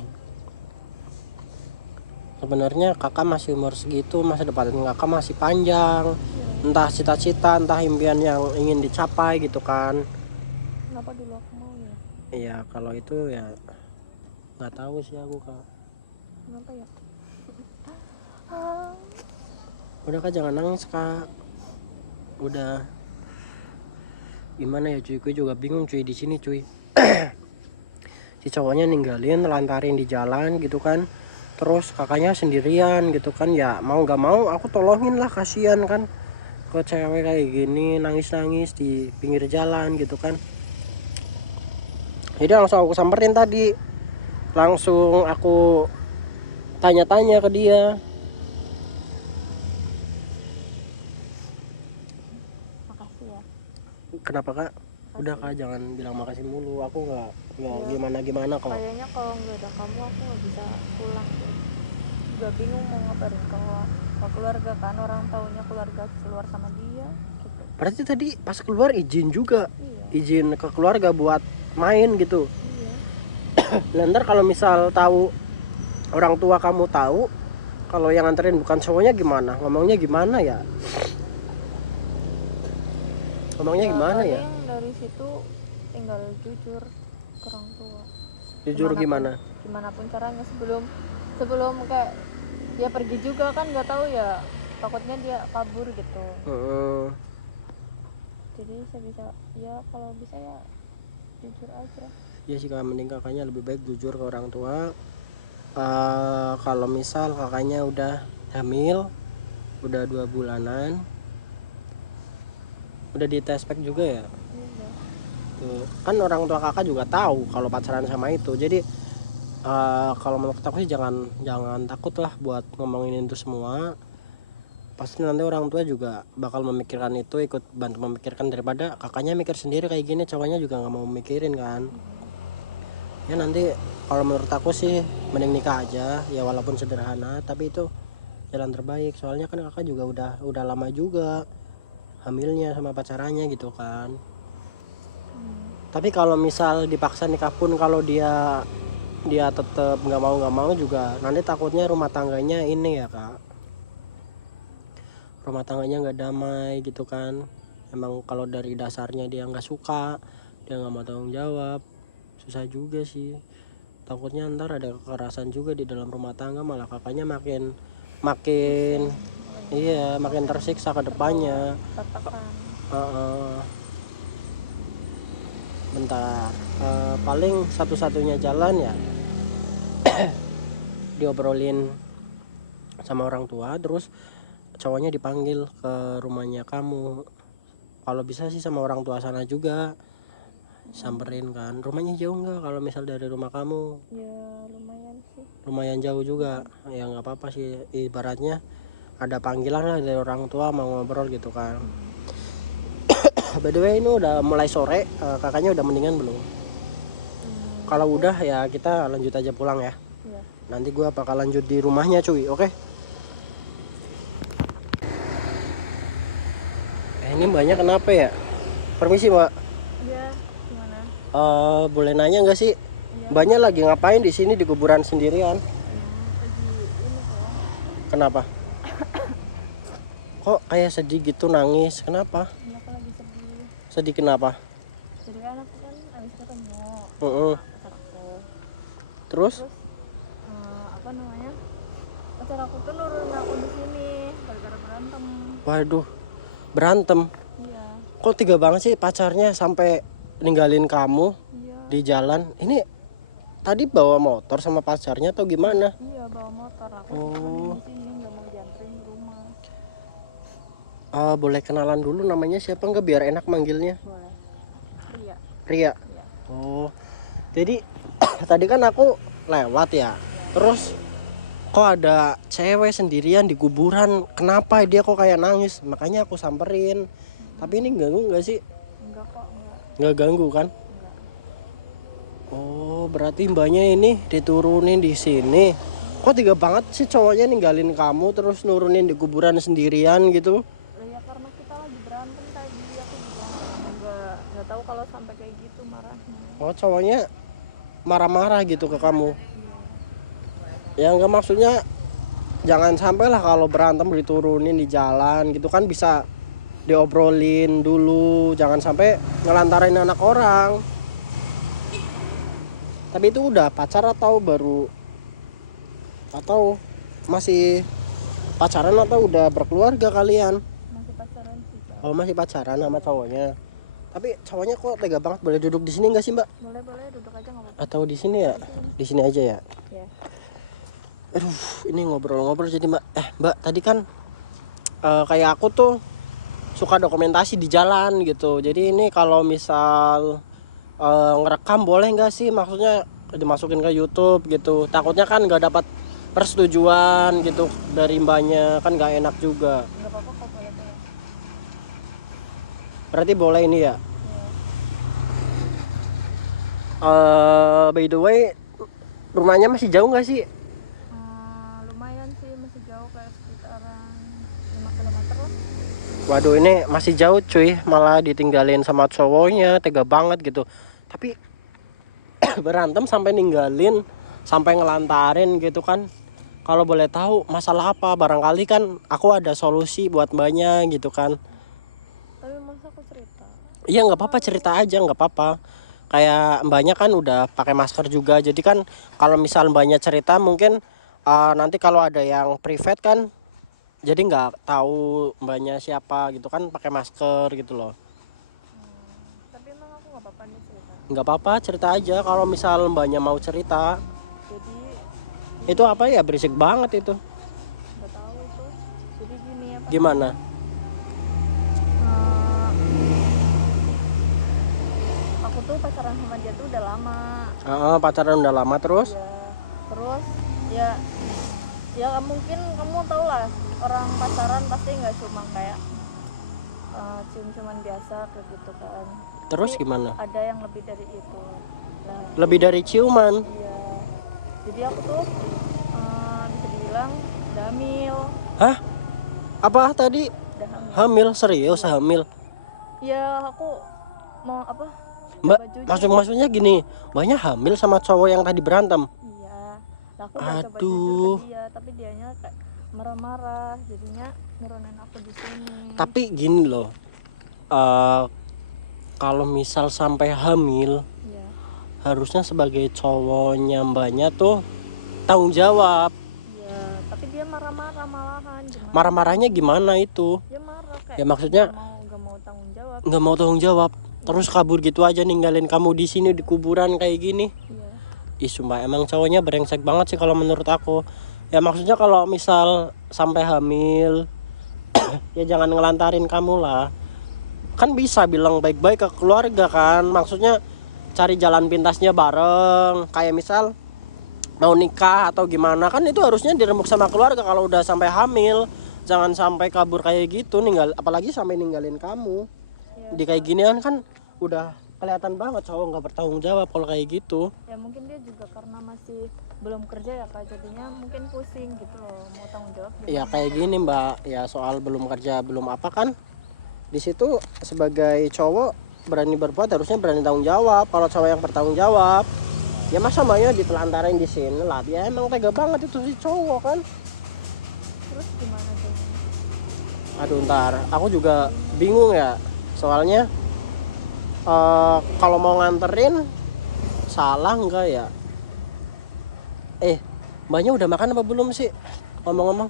Sebenarnya kakak masih umur segitu, masa depan kakak masih panjang. Entah cita-cita, entah impian yang ingin dicapai gitu kan. Kenapa dulu aku mau ya? Iya kalau itu ya nggak tahu sih aku kak. Kenapa ya? Udah kak jangan nangis kak. Udah. Gimana ya cuy, gue juga bingung cuy di sini cuy. Si cowoknya ninggalin, lantarin di jalan gitu kan. Terus kakaknya sendirian gitu kan, ya mau nggak mau aku tolongin lah, kasihan kan ke cewek kayak gini nangis-nangis di pinggir jalan gitu kan. Jadi langsung aku samperin tadi, langsung aku tanya-tanya ke dia. Makasih ya. Kenapa kak? Udah kak jangan bilang makasih mulu, aku nggak Iya. gimana kok. Kayaknya kalau nggak ada kamu aku nggak bisa pulang deh. Juga bingung mau ngabarin ke keluarga kan, orang taunya keluarga keluar sama dia gitu. Berarti tadi pas keluar izin juga, Iya. izin ke keluarga buat main gitu. Iya. Ntar kalau misal tahu, orang tua kamu tahu, Kalau yang nganterin bukan cowoknya gimana? Ngomongnya gimana ya? Ngomongnya gimana ya? Paling dari situ tinggal jujur ke orang tua. Jujur gimana? Gimana pun caranya sebelum kayak dia pergi juga kan nggak tahu ya, takutnya dia kabur gitu. Jadi saya bisa ya, kalau bisa ya jujur aja. Ya sih kak, mending kakaknya lebih baik jujur ke orang tua. Kalau misal kakaknya udah hamil, udah 2 bulanan, udah di tes pack juga ya. Iya. Tuh, kan orang tua kakak juga tahu kalau pacaran sama itu. Jadi kalau menurut aku sih jangan takut lah buat ngomongin itu semua. Pasti nanti orang tua juga bakal memikirkan itu, ikut bantu memikirkan, daripada kakaknya mikir sendiri kayak gini, cowoknya juga nggak mau mikirin kan. Ya nanti kalau menurut aku sih mending nikah aja ya, walaupun sederhana tapi itu jalan terbaik. Soalnya kan kakak juga udah lama juga hamilnya sama pacarannya gitu kan. Tapi kalau misal dipaksa nikah pun, kalau dia tetap nggak mau juga, nanti takutnya rumah tangganya ini ya kak, rumah tangganya nggak damai gitu kan. Emang kalau dari dasarnya dia nggak suka, dia nggak mau tanggung jawab, susah juga sih. Takutnya ntar ada kekerasan juga di dalam rumah tangga, malah kakaknya makin iya makin tersiksa ke depannya. Bentar, paling satu-satunya jalan ya diobrolin sama orang tua, terus cowoknya dipanggil ke rumahnya kamu. Kalau bisa sih sama orang tua sana juga samperin kan. Rumahnya jauh nggak kalau misal dari rumah kamu? Ya lumayan sih. Lumayan jauh juga ya, nggak apa-apa sih, ibaratnya ada panggilan lah dari orang tua mau ngobrol gitu kan. By the way ini udah mulai sore, kakaknya udah mendingan belum? Kalau udah ya kita lanjut aja pulang ya. Iya. Nanti gua bakal lanjut di rumahnya cuy, oke? Ini mbaknya kenapa ya? Permisi mbak. Iya, gimana? Boleh nanya nggak sih? Iya. Mbaknya lagi ngapain di sini di kuburan sendirian? Lagi ini kok. Kenapa? Kok kayak sedih gitu, nangis? Kenapa? Aku lagi sedih. Sedih kenapa? Jadi kan aku kan abis ketemu pacar aku. Terus? Apa namanya? Pacar aku tuh nurunin aku di sini gara-gara berantem. Waduh, berantem? Iya. Kok tega banget sih pacarnya sampai ninggalin kamu Iya. di jalan? Ini tadi bawa motor sama pacarnya atau gimana? Iya, bawa motor. Aku di sini nggak mau dianterin ke rumah. Boleh kenalan dulu, namanya siapa nggak biar enak manggilnya? Boleh. Ria. Ria. Iya. Oh, jadi tadi kan aku lewat ya. Terus kok ada cewek sendirian di kuburan? Kenapa dia kok kayak nangis? Makanya aku samperin. Tapi ini ganggu nggak sih? Enggak kok, enggak. Nggak ganggu kan? Enggak. Oh, berarti mbaknya ini diturunin di sini. Kok tega banget sih cowoknya ninggalin kamu terus nurunin di kuburan sendirian gitu? Ya karena kita lagi berantem tadi, aku juga nggak tahu kalau sampai kayak gitu marahnya. Oh, cowoknya marah-marah gitu ke kamu? Ya nggak, maksudnya jangan sampai lah kalau berantem diturunin di jalan gitu kan, bisa diobrolin dulu, jangan sampai ngelantarin anak orang. Tapi itu udah pacar atau baru, atau masih pacaran atau udah berkeluarga kalian? Masih pacaran sih, Kak. Oh, masih pacaran sama cowoknya. Tapi cowoknya kok tega banget. Boleh duduk di sini nggak sih mbak? Boleh duduk aja nggak apa-apa. Atau di sini ya? Di sini aja ya. Ya. Aduh, ini ngobrol-ngobrol jadi mbak. Mbak tadi kan kayak aku tuh suka dokumentasi di jalan gitu. Jadi ini kalau misal ngerekam boleh nggak sih? Maksudnya dimasukin ke YouTube gitu. Takutnya kan nggak dapat persetujuan gitu dari mbaknya, kan nggak enak juga. Nggak apa-apa kok, boleh. Berarti boleh ini ya? By the way, rumahnya masih jauh nggak sih? Lumayan sih, masih jauh, kayak sekitaran 5 km lah. Waduh, ini masih jauh cuy, malah ditinggalin sama cowoknya, tega banget gitu. Tapi berantem sampai ninggalin, sampai ngelantarin gitu kan. Kalau boleh tahu masalah apa? Barangkali kan aku ada solusi buat mbaknya gitu kan. Tapi masa aku cerita? Iya nggak apa-apa, cerita aja nggak apa-apa. Kayak mbaknya kan udah pakai masker juga, jadi kan kalau misal mbaknya cerita mungkin nanti kalau ada yang private kan, jadi nggak tahu mbaknya siapa gitu kan, pakai masker gitu loh. Tapi emang aku nggak apa-apa nih cerita. Nggak apa-apa, cerita aja kalau misal mbaknya mau cerita. Jadi Itu apa ya, berisik banget itu. nggak tahu itu. Jadi gini apa? Gimana? Eh, aku tuh pacaran sama dia tuh udah lama. Pacaran udah lama terus? Ya, terus ya mungkin kamu tau lah, orang pacaran pasti nggak cuma kayak cium-ciuman biasa kayak gitu kan. Terus Tapi gimana? ada yang lebih dari itu. Nah, Lebih dari ciuman? iya. Jadi aku tuh bisa dibilang udah hamil. Hah? Apa tadi? Udah hamil. Hamil? Serius hamil? Ya aku mau apa? Mbak, Coba maksudnya gini, mbaknya hamil sama cowok yang tadi berantem? iya. Lah aku udah coba Aduh. jujur ke dia, tapi dianya kayak marah-marah, jadinya nurunin aku di sini. Tapi gini loh, kalau misal sampai hamil, Iya. harusnya sebagai cowoknya mbaknya tuh tanggung jawab. Iya, tapi dia marah-marah malahan. Gimana? Marah-marahnya gimana itu? Dia marah kayak Ya maksudnya nggak mau tanggung jawab. nggak mau tanggung jawab, terus kabur gitu aja, ninggalin kamu di sini di kuburan kayak gini. Iya. Ih sumpah emang cowoknya brengsek banget sih kalau menurut aku. Ya maksudnya kalau misal sampai hamil, ya jangan ngelantarin kamu lah. Kan bisa bilang baik-baik ke keluarga kan, maksudnya cari jalan pintasnya bareng. Kayak misal mau nikah atau gimana, kan itu harusnya dirembuk sama keluarga kalau udah sampai hamil. Jangan sampai kabur kayak gitu, apalagi sampai ninggalin kamu. Iya. Di kayak ginian kan udah kelihatan banget cowok nggak bertanggung jawab kalau kayak gitu. Ya mungkin dia juga karena masih belum kerja ya kak, jadinya mungkin pusing gitu loh, mau tanggung jawab gimana. Ya kayak gini mbak, ya soal belum kerja belum apa kan, di situ sebagai cowok berani berbuat harusnya berani tanggung jawab. Kalau cowok yang bertanggung jawab, ya masa mbaknya ditelantarin di sini lah, ya emang tega banget itu si cowok kan. Terus gimana tuh? Aduh ntar aku juga bingung ya, soalnya kalau mau nganterin salah enggak ya. Mbaknya udah makan apa belum sih ngomong-ngomong?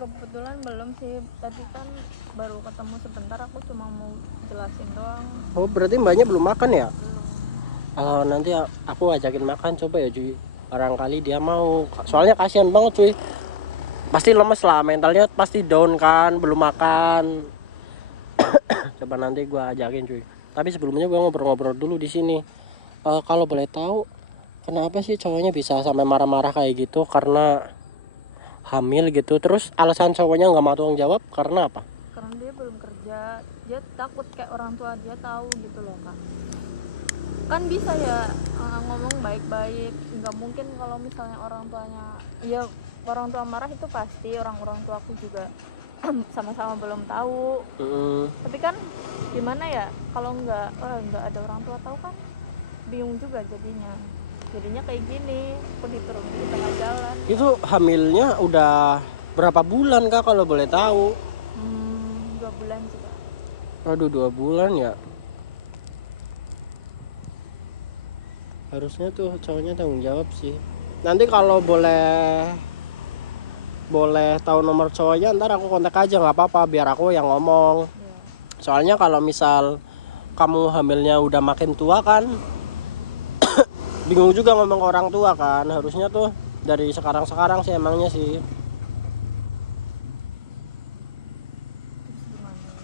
Kebetulan belum sih, tadi kan baru ketemu sebentar, aku cuma mau jelasin doang. Oh berarti mbaknya belum makan ya? Belum. Nanti aku ajakin makan coba ya cuy, barangkali dia mau. Soalnya kasihan banget cuy, pasti lemes lah, mentalnya pasti down kan, belum makan. Coba nanti gue ajakin cuy. Tapi sebelumnya gue ngobrol-ngobrol dulu di sini. Kalau boleh tahu, kenapa sih cowoknya bisa sampai marah-marah kayak gitu? Karena hamil gitu. Terus alasan cowoknya nggak mau tanggung jawab karena apa? Karena dia belum kerja, dia takut kayak orang tua dia tahu gitu loh kak. Kan bisa ya ngomong baik-baik, nggak mungkin kalau misalnya orang tuanya, ya orang tua marah itu pasti, orang tua aku juga sama-sama belum tahu. Tapi kan gimana ya, kalau nggak ada orang tua tahu kan bingung juga jadinya kayak gini, aku diturunin di tengah jalan. Itu hamilnya udah berapa bulan kak kalau boleh tahu? 2 bulan sih kak. Aduh 2 bulan ya. Harusnya tuh cowoknya tanggung jawab sih. Nanti kalau boleh tahu nomor cowoknya, ntar aku kontak aja nggak apa-apa, biar aku yang ngomong. Ya. Soalnya kalau misal kamu hamilnya udah makin tua kan, bingung juga ngomong ke orang tua kan. Harusnya tuh dari sekarang sih emangnya sih.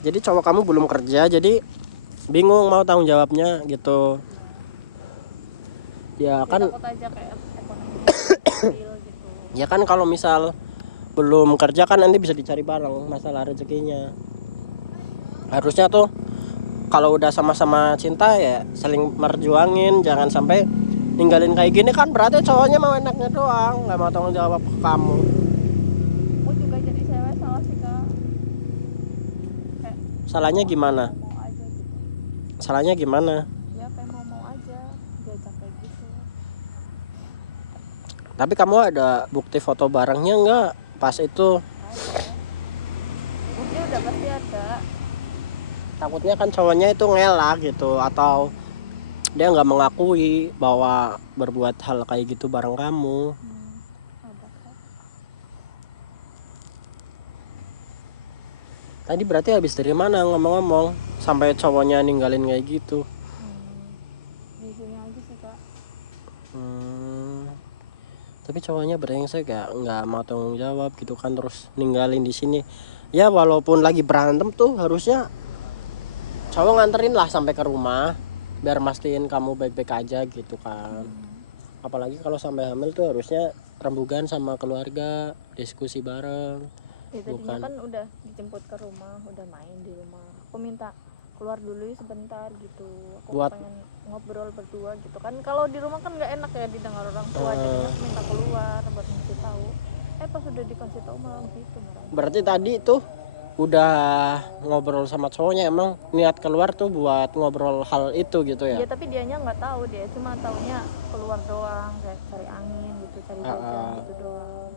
Jadi cowok kamu belum kerja, jadi bingung mau tanggung jawabnya gitu. Ya kan takut aja kayak ekonomi kecil gitu. ya kan kalau misal belum kerja kan nanti bisa dicari bareng masalah rezekinya. Harusnya tuh kalau udah sama-sama cinta ya saling merjuangin, jangan sampai ninggalin kayak gini kan. Berarti cowoknya mau enaknya doang, nggak mau tanggung jawab ke kamu. Aku juga jadi cewek salah sih kak, kayak Salahnya gimana? mau aja gitu. Salahnya gimana? Ya kayak mau aja diajak kayak gitu. Tapi kamu ada bukti foto barengnya nggak pas itu? Ada. Bukti udah pasti ada. Takutnya kan cowoknya itu ngelak gitu, atau dia nggak mengakui bahwa berbuat hal kayak gitu bareng kamu. Ada kok. Tadi berarti habis dari mana ngomong-ngomong sampai cowoknya ninggalin kayak gitu? Di sini aja sih kak. Tapi cowoknya brengsek nggak mau tanggung jawab gitu kan, terus ninggalin di sini. Ya walaupun lagi berantem tuh harusnya cowok nganterin lah sampai ke rumah biar mastiin kamu baik-baik aja gitu kan. Apalagi kalau sampai hamil tuh harusnya rembugan sama keluarga, diskusi bareng. Ya tadinya Bukan. kan udah dijemput ke rumah, udah main di rumah. Aku minta keluar dulu sebentar gitu. Aku Buat- pengen ngobrol berdua gitu kan. Kalau di rumah kan nggak enak ya didengar orang tua, jadinya aku minta keluar buat ngasih tahu. Pas udah dikasih tahu malah gitu marah. Berarti tadi tuh udah ngobrol sama cowoknya, emang niat keluar tuh buat ngobrol hal itu gitu ya? Iya tapi dianya nggak tahu, dia cuma taunya keluar doang kayak cari angin gitu, cari jajan gitu doang.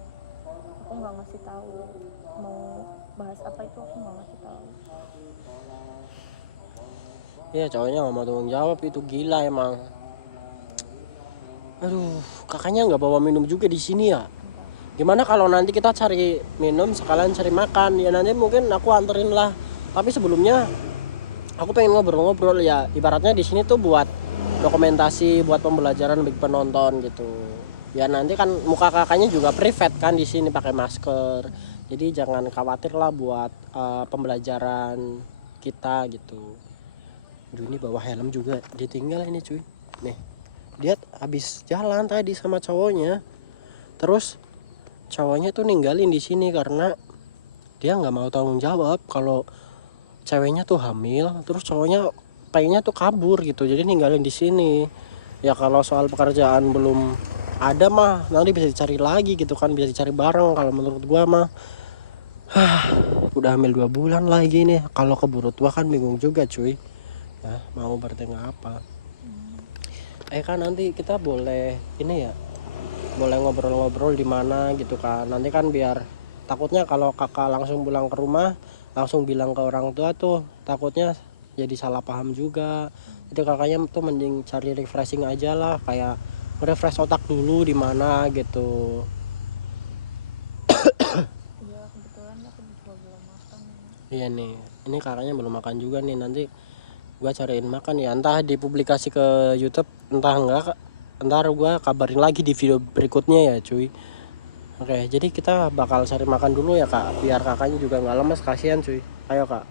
Aku nggak ngasih tahu mau bahas apa itu, aku nggak ngasih tahu. Iya cowoknya nggak mau tanggung jawab, itu gila emang. Aduh, kakaknya nggak bawa minum juga di sini ya? Gimana kalau nanti kita cari minum sekalian cari makan? Ya nanti mungkin aku anterin lah. Tapi sebelumnya aku pengen ngobrol-ngobrol ya. Ibaratnya di sini tuh buat dokumentasi, buat pembelajaran bagi penonton gitu. Ya nanti kan muka kakaknya juga private kan di sini pakai masker. Jadi jangan khawatir lah buat pembelajaran kita gitu. Aduh, ini bawa helm juga ditinggal ini cuy. Nih, dia habis jalan tadi sama cowoknya. Terus cowoknya tuh ninggalin di sini karena dia nggak mau tanggung jawab kalau ceweknya tuh hamil. Terus cowoknya pengennya tuh kabur gitu, jadi ninggalin di sini. Ya kalau soal pekerjaan belum ada mah nanti bisa dicari lagi gitu kan, bisa dicari bareng kalau menurut gua mah. Udah hamil 2 bulan lagi nih, kalau keburu tua kan bingung juga cuy. Ya mau bertengah apa. Kan nanti kita boleh ini ya, boleh ngobrol-ngobrol di mana gitu kan. Nanti kan biar takutnya kalau kakak langsung pulang ke rumah langsung bilang ke orang tua tuh takutnya jadi salah paham juga. Itu kakaknya tuh mending cari refreshing aja lah, kayak refresh otak dulu di mana gitu. Iya kebetulan aku juga belum makan. Iya nih, ini kakaknya belum makan juga nih, nanti gua cariin makan ya, entah dipublikasi ke YouTube entah enggak. Ntar gua kabarin lagi di video berikutnya ya cuy. Oke, jadi kita bakal cari makan dulu ya kak, biar kakaknya juga nggak lemes, kasihan cuy. Ayo kak.